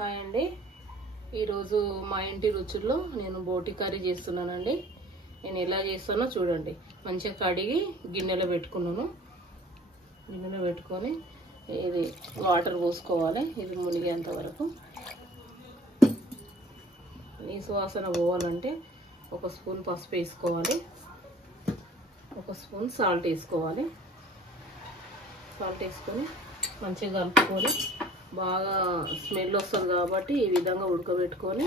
Hi అండి, ఈరోజు మా ఇంటి రుచుల్లో నేను బోటి కర్రీ చేస్తున్నానండి. నేను ఎలా చేస్తానో చూడండి. మంచిగా కడిగి గిన్నెలో పెట్టుకున్నాను. గిన్నెలో పెట్టుకొని ఇది వాటర్ పోసుకోవాలి. ఇది మునిగేంత వరకు. నీసు వాసన పోవాలంటే ఒక స్పూన్ పసుపు వేసుకోవాలి, ఒక స్పూన్ సాల్ట్ వేసుకోవాలి. సాల్ట్ వేసుకొని మంచిగా కలుపుకొని బాగా స్మెల్ వస్తుంది కాబట్టి ఈ విధంగా ఉడకబెట్టుకొని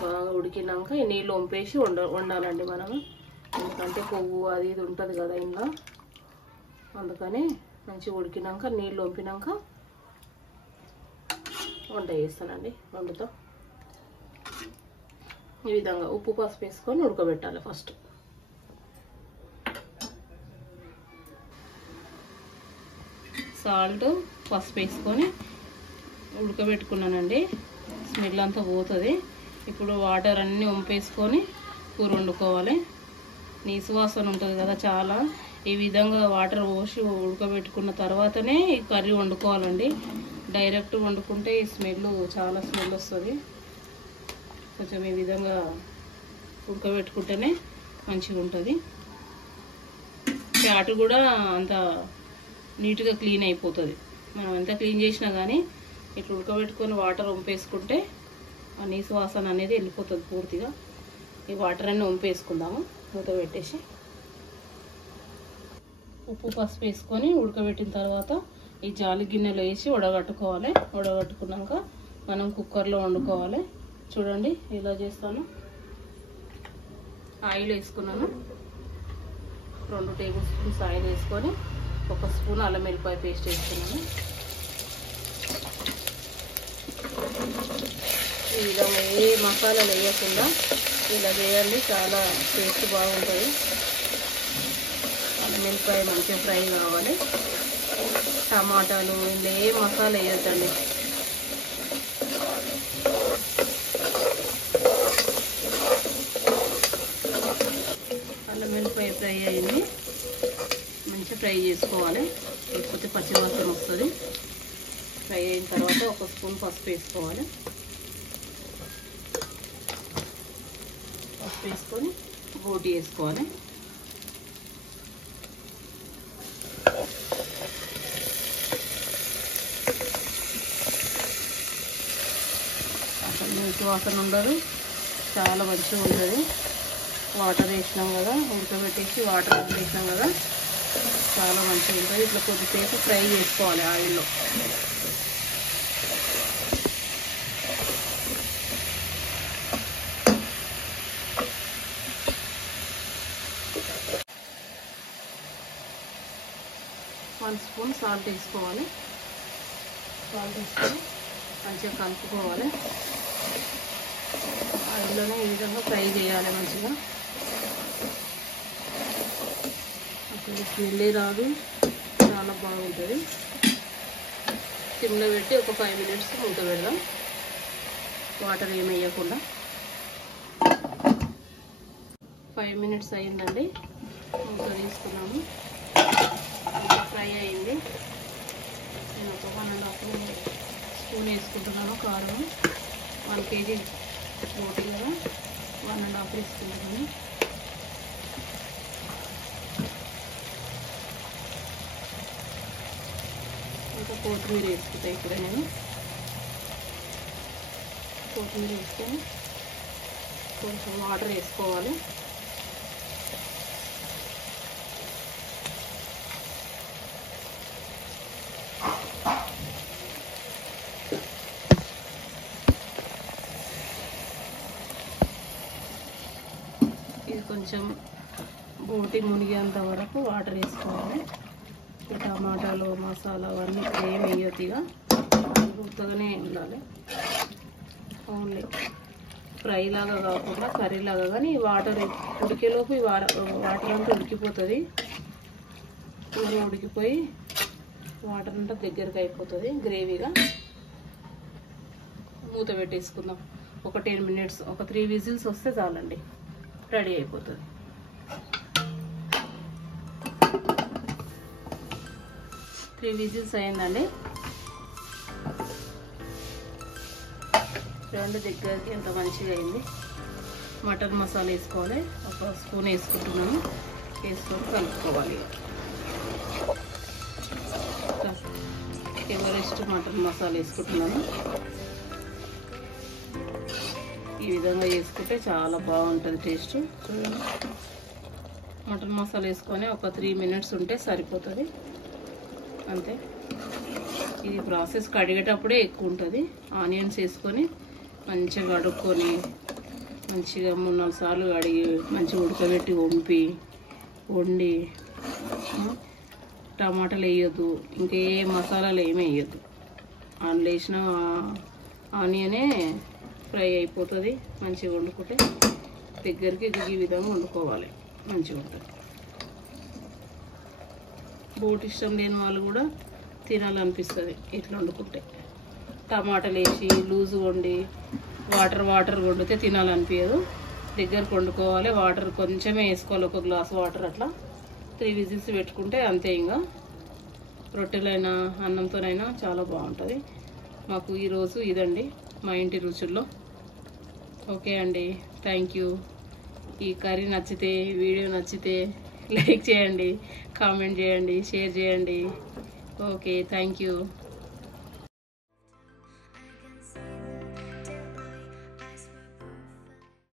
బాగా ఉడికినాక ఈ నీళ్ళు వంపేసి వండాలండి మనము. ఎందుకంటే కొవ్వు అది ఇది ఉంటుంది కదా ఇంట్లో, అందుకని మంచిగా ఉడికినాక నీళ్ళు వంపినాక వంట చేస్తానండి. వండుతా ఈ విధంగా ఉప్పు పసుపు వేసుకొని ఉడకబెట్టాలి. ఫస్ట్ సాల్ట్ పసుపు వేసుకొని ఉడకబెట్టుకున్నానండి. స్మెల్ అంతా పోతుంది. ఇప్పుడు వాటర్ అన్నీ వంపేసుకొని కూర వండుకోవాలి. నీసు వాసన ఉంటుంది కదా చాలా. ఈ విధంగా వాటర్ పోసి ఉడకబెట్టుకున్న తర్వాతనే ఈ కర్రీ వండుకోవాలండి. డైరెక్ట్ వండుకుంటే ఈ స్మెల్ చాలా స్మెల్ వస్తుంది. కొంచెం ఈ విధంగా ఉడకబెట్టుకుంటేనే మంచిగా ఉంటుంది. ప్యాట్ కూడా అంత నీట్గా క్లీన్ అయిపోతుంది. మనం ఎంత క్లీన్ చేసినా కానీ ఇట్లా ఉడకబెట్టుకొని వాటర్ వంపేసుకుంటే ఆ నీసు వాసన అనేది వెళ్ళిపోతుంది పూర్తిగా. ఈ వాటర్ అన్నీ వంపేసుకుందాము. మూత పెట్టేసి ఉప్పు పసుపు వేసుకొని ఉడకబెట్టిన తర్వాత ఈ జాలి గిన్నెలో వేసి వడగట్టుకోవాలి. వడగట్టుకున్నాక మనం కుక్కర్లో వండుకోవాలి. చూడండి ఇలా చేస్తాను. ఆయిల్ వేసుకున్నాను. 2 టేబుల్ స్పూన్స్ ఆయిల్ వేసుకొని 1 స్పూన్ అల్లం వెల్లిపాయ పేస్ట్ వేసుకున్నాను. ఈ విధంగా ఏ మసాలాలు వేయకుండా ఇలా చేయండి, చాలా టేస్ట్ బాగుంటుంది. అల్లం వెల్లిపాయ మంచిగా ఫ్రై కావాలి. టమాటాలు ఇలా ఏ మసాలా వేయొద్దండి. అల్లం వెల్లిపాయ ఫ్రై అయింది. మంచిగా ఫ్రై చేసుకోవాలి, లేకపోతే పచ్చివాసన వస్తుంది. ఫ్రై అయిన తర్వాత 1 స్పూన్ పసుపు వేసుకోవాలి. పసుపు వేసుకొని బోటి వేసుకోవాలి. అసలు నీటి వాసన ఉండదు, చాలా మంచిగా ఉంటుంది. వాటర్ వేసినాం కదా, ఉడకబెట్టేసి వాటర్ వేసినాం కదా, చాలా మంచిగా ఉంటుంది. ఇట్లా కొద్దిసేపు ఫ్రై చేసుకోవాలి ఆయిల్లో. వన్ స్పూన్ సాల్ట్ వేసుకోవాలి. సాల్ట్ వేసుకొని మంచిగా కలుపుకోవాలి. ఆయిల్లోనే ఈ విధంగా ఫ్రై చేయాలి మంచిగా. అసలు స్మెల్ రాదు, చాలా బాగుంటుంది. సిమ్లో పెట్టి ఒక 5 మినిట్స్ మూత పెడదాం, వాటర్ ఏమి వేయకుండా. 5 మినిట్స్ అయిందండి. మూత తీసుకున్నాము. ఫ్రై అయింది. నేను ఒక 1.5 స్పూన్ వేసుకుంటున్నాను కారం. 1 కేజీ బోటి కదా, 1.5 వేసుకుంటున్నాను. ఇంకా కొత్తిమీర వేసుకుంటాను. ఇక్కడ నేను కొత్తిమీర వేసుకొని కొంచెం వాటర్ వేసుకోవాలి. ఇది కొంచెం బోటి మునిగేంత వరకు వాటర్ వేసుకోవాలి. ఈ టమాటాలు మసాలా అవన్నీ ఏమి వేయొద్దుగా, గుర్తుగానే ఉండాలి. ఓన్లీ ఫ్రై లాగా కాకుండా కర్రీ లాగా. కానీ వాటర్ ఉడికేలోపు ఈ వాటర్ అంతా ఉడికిపోతుంది. కూర ఉడికిపోయి వాటర్ అంతా దగ్గరకు అయిపోతుంది గ్రేవీగా. మూత పెట్టేసుకుందాం. ఒక 10 మినిట్స్, ఒక 3 విజిల్స్ వస్తే చాలండి, రెడీ అయిపోతుంది. 3 విజిల్స్ అయిందండి. రెండు దగ్గరికి ఎంత మంచిగా అయింది. మటన్ మసాలా వేసుకోవాలి. ఒక స్పూన్ వేసుకుంటున్నాను. వేసుకొని కలుపుకోవాలి. ఎవరెస్ట్ మటన్ మసాలా వేసుకుంటున్నాను. ఈ విధంగా వేసుకుంటే చాలా బాగుంటుంది టేస్ట్. చూడండి, మటన్ మసాలా వేసుకొని ఒక 3 మినిట్స్ ఉంటే సరిపోతుంది అంతే. ఇది ప్రాసెస్ కడిగేటప్పుడే ఎక్కువ ఉంటుంది. ఆనియన్స్ వేసుకొని మంచిగా కడుక్కొని మంచిగా 3-4 సార్లు కడిగి మంచిగా ఉడకబెట్టి వండి టమాటాలు వేయొద్దు, ఇంకా ఏ మసాలాలు ఏమి వేయొద్దు. అందులో వేసిన ఆనియనే ఫ్రై అయిపోతుంది. మంచిగా వండుకుంటే దగ్గరికి ఈ విధంగా వండుకోవాలి, మంచిగా ఉంటుంది. బోటి ఇష్టం లేని వాళ్ళు కూడా తినాలనిపిస్తుంది ఇట్లా వండుకుంటే. టమాటాలు వేసి లూజు వండి వాటర్ వండితే తినాలనిపించదు. దగ్గరకు వండుకోవాలి. వాటర్ కొంచెమే వేసుకోవాలి, 1 గ్లాస్ వాటర్ అట్లా. 3 విజిల్స్ పెట్టుకుంటే అంతే. ఇంకా రొట్టెలైనా అన్నంతోనైనా చాలా బాగుంటుంది. మాకు ఈరోజు ఇదండి మా ఇంటి రుచుల్లో. ఓకే అండి, థ్యాంక్ యూ. ఈ కర్రీ నచ్చితే, వీడియో నచ్చితే లైక్ చేయండి, కామెంట్ చేయండి, షేర్ చేయండి. Okay, thank you.